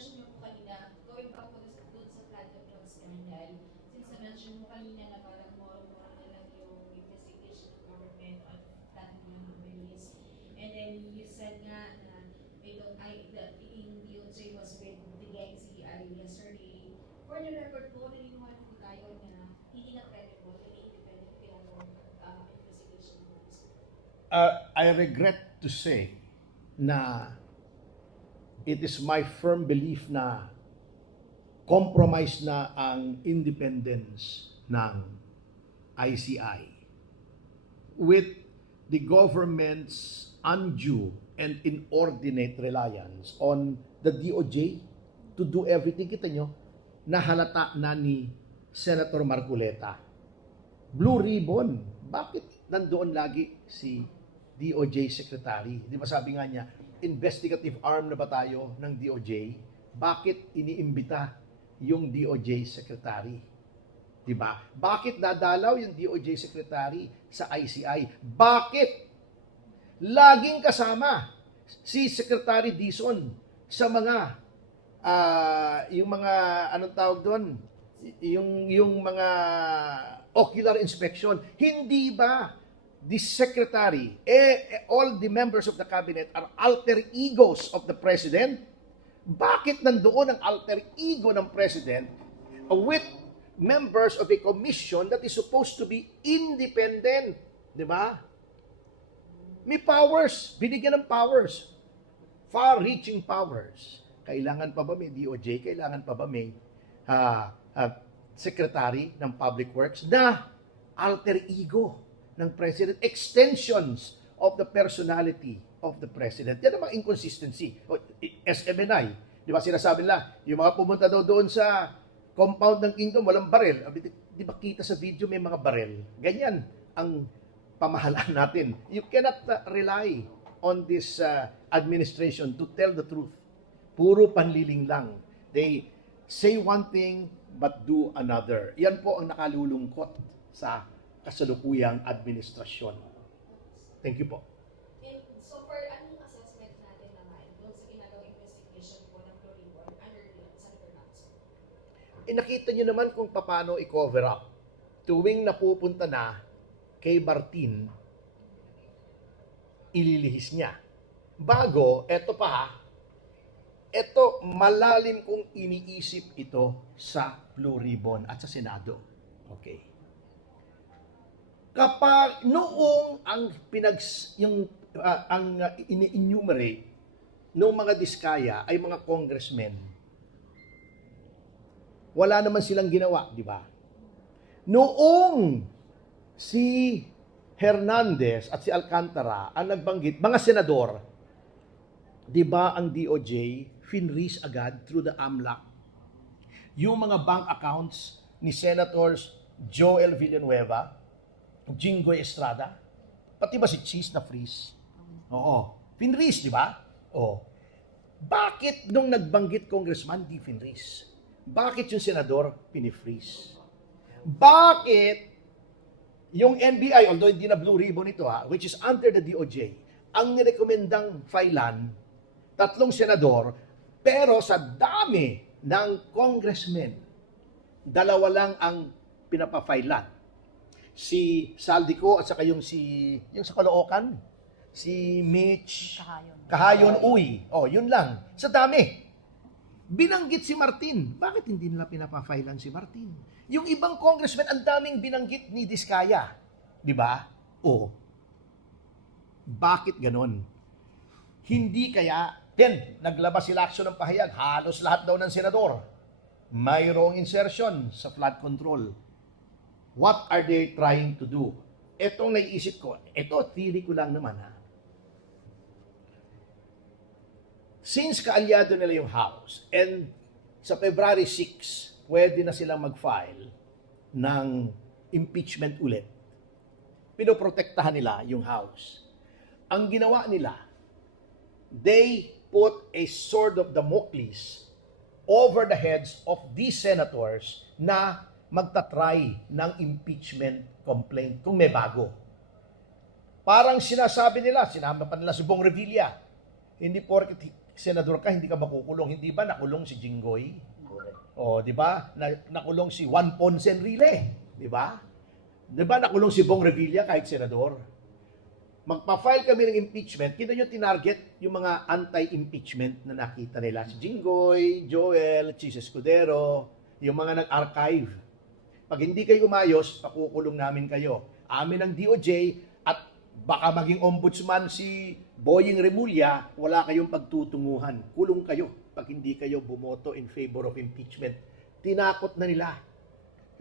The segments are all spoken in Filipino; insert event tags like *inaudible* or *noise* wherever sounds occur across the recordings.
na-mention niyo po kanina, going back po sa, doon sa flood control scandal, since na-mention mo kanina na parang more-more na lang yung investigation ng government on flood anomalies. And then you said nga na they don't, I, that in DOJ was with the GACI yesterday. For the record po, naniniwala po tayo na hindi na credible, hindi independent yung uh, investigation po. Uh, I regret to say na it is my firm belief na compromise na ang independence ng ICI with the government's undue and inordinate reliance on the DOJ to do everything. Kita nyo, nahalata na ni Senator Marcoleta. Blue Ribbon, bakit nandoon lagi si DOJ Secretary? Di ba sabi nga niya, investigative arm na ba tayo ng DOJ? Bakit iniimbita yung DOJ Secretary? Di ba? Bakit dadalaw yung DOJ Secretary sa ICI? Bakit laging kasama si Secretary Dizon sa mga ah, yung mga anong tawag doon? Yung yung mga ocular inspection. Hindi ba the secretary, eh, eh, all the members of the cabinet are alter egos of the president? Bakit nandoon ang alter ego ng president with members of a commission that is supposed to be independent? Di ba? May powers. Binigyan ng powers. Far-reaching powers. Kailangan pa ba may DOJ? Kailangan pa ba may ah, ah, secretary ng public works na alter ego ng president? Extensions of the personality of the president. Yan ang inconsistency. O, SMNI, di ba sinasabi nila, yung mga pumunta daw doon sa compound ng kingdom, walang barel. Di ba kita sa video may mga barel? Ganyan ang pamahalaan natin. You cannot uh, rely on this uh, administration to tell the truth. Puro panliling lang. They say one thing but do another. Yan po ang nakalulungkot sa kasalukuyang administrasyon. Thank you po. And so far, anong assessment natin naman doon sa ginagawang investigation po ng Blue Ribbon under Senator Lacson? Eh, nakita nyo naman kung paano i-cover up. Tuwing napupunta na kay Martin, ililihis niya. Bago, eto pa ha, eto malalim kong iniisip ito sa Blue Ribbon at sa Senado. Okay. Kapag noong ang pinag yung ah, ang uh, ini-enumerate ng mga diskaya ay mga congressmen wala naman silang ginawa, di ba? Noong si Hernandez at si Alcantara ang nagbanggit, mga senador, di ba ang DOJ finreeze agad through the AMLAC yung mga bank accounts ni Senators Joel Villanueva, Jinggoy Estrada, pati ba si Cheese na freeze? Oo. Finreeze, di ba? Oo. Bakit nung nagbanggit congressman, di finreeze? Bakit yung senador pinifreeze? Bakit yung NBI, although hindi na blue ribbon ito ha, which is under the DOJ, ang nirekomendang filean, tatlong senador, pero sa dami ng congressmen, dalawa lang ang pinapafailan. Si Saldico at saka yung si yung sa Caloocan, si Mitch Kahayon. Kahayon Uy. Oh, yun lang. Sa dami. Binanggit si Martin. Bakit hindi nila pinapafailan si Martin? Yung ibang congressman, ang daming binanggit ni Diskaya. Di ba? O. Bakit ganon? Hindi kaya, then, naglabas sila aksyon ng pahayag, halos lahat daw ng senador. Mayroong insertion sa flood control. What are they trying to do? Ito ang naiisip ko. Ito, theory ko lang naman ha. since kaalyado nila yung House and sa February 6, pwede na silang mag-file ng impeachment ulit. Pinoprotektahan nila yung House. Ang ginawa nila, they put a sword of Damocles over the heads of these senators na magtatry ng impeachment complaint kung may bago. Parang sinasabi nila, sinama pa nila si Bong Revilla, hindi porket senador ka, hindi ka makukulong. Hindi ba nakulong si Jinggoy? O, di ba? Na, nakulong si Juan Ponce Enrile. Di ba? Di ba nakulong si Bong Revilla kahit senador? Magpa-file kami ng impeachment, kita nyo tinarget yung mga anti-impeachment na nakita nila. Si Jinggoy, Joel, Chis Escudero, yung mga nag-archive. Pag hindi kayo umayos, pakukulong namin kayo. Amin ang DOJ at baka maging ombudsman si Boying Remulla, wala kayong pagtutunguhan. Kulong kayo pag hindi kayo bumoto in favor of impeachment. Tinakot na nila.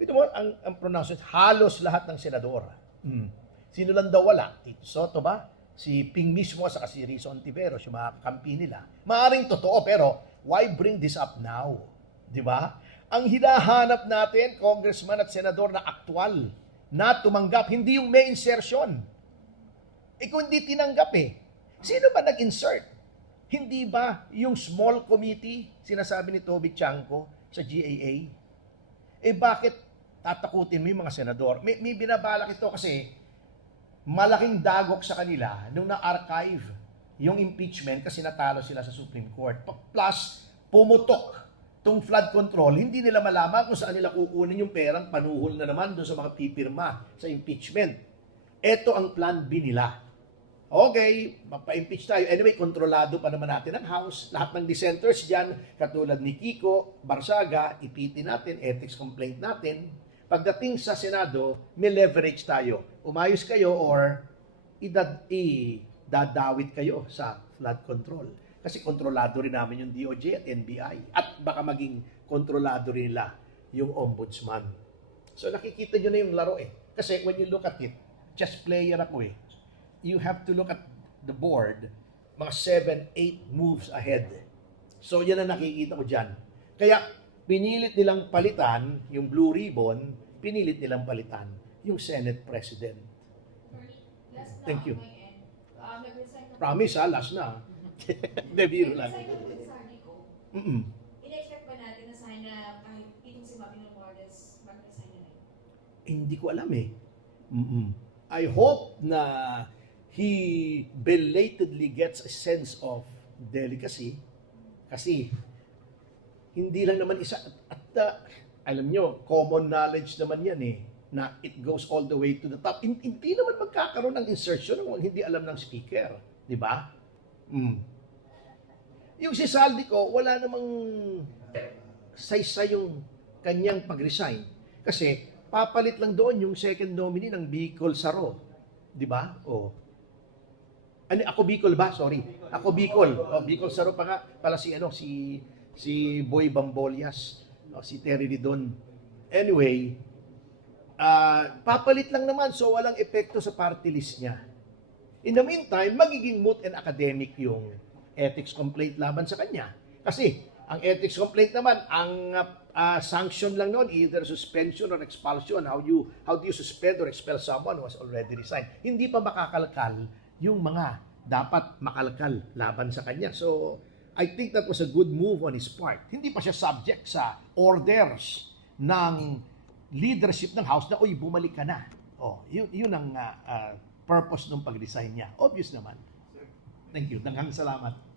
Ito mo, ang, ang pronouncement, halos lahat ng senador. Hmm. Sino lang daw wala? Tito Soto ba? Si Ping mismo sa si Rizzo Ontiveros, yung mga kampi nila. Maaring totoo, pero why bring this up now? Di ba? Ang hinahanap natin, congressman at senador na aktual, na tumanggap, hindi yung may insertion. Kung hindi tinanggap eh, sino ba nag-insert? Hindi ba yung small committee, sinasabi ni Toby Chanko sa GAA? Eh bakit tatakutin mo yung mga senador? May, may binabalak ito kasi malaking dagok sa kanila nung na-archive yung impeachment kasi natalo sila sa Supreme Court. Plus, pumutok tong flood control, hindi nila malaman kung saan nila kukunin yung perang panuhol na naman doon sa mga pipirma sa impeachment. Ito ang plan B nila. Okay, mapa-impeach tayo. Anyway, kontrolado pa naman natin ang House. Lahat ng dissenters dyan, katulad ni Kiko, Barsaga, ipitin natin, ethics complaint natin. Pagdating sa Senado, may leverage tayo. Umayos kayo or idad, idadawit kayo sa flood control. Kasi kontrolado rin namin yung DOJ at NBI. At baka maging kontrolado rin nila yung ombudsman. So nakikita nyo na yung laro eh. Kasi when you look at it, chess player ako eh. You have to look at the board, mga 7, 8 moves ahead. So yan ang nakikita ko dyan. Kaya pinilit nilang palitan yung blue ribbon, pinilit nilang palitan yung Senate President. Thank you. Promise ha, last na. *laughs* Hindi, biro lang. Ko. Mm-mm. In-expect ba natin na sana kahit itong si Maki Romualdez mag-resign na rin? Hindi ko alam eh. Mm-mm. I hope na he belatedly gets a sense of delicacy kasi hindi lang naman isa at, at uh, alam nyo, common knowledge naman yan eh na it goes all the way to the top. Hin- Hindi naman magkakaroon ng insertion kung hindi alam ng speaker. Di ba? Mm. Yung si Saldi ko, wala namang saysay yung kanyang pag-resign. Kasi papalit lang doon yung second nominee ng Bicol Saro. Di ba? O. Ano, ako Bicol ba? Sorry. Ako Bicol. O, Bicol Saro pa nga. Pala si, ano, si, si Boy Bambolias. O, si Terry Ridon. Anyway, ah, papalit lang naman. So, walang epekto sa party list niya. In the meantime, magiging moot and academic yung ethics complaint laban sa kanya. Kasi, ang ethics complaint naman, ang ah, sanction lang noon, either suspension or expulsion. How you how do you suspend or expel someone who has already resigned? Hindi pa makakalkal yung mga dapat makalkal laban sa kanya. So, I think that was a good move on his part. Hindi pa siya subject sa orders ng leadership ng House na, uy, bumalik ka na. Oh, yun, yun ang ah, ah, purpose ng pag-resign niya. Obvious naman. Thank you. Dangang salamat.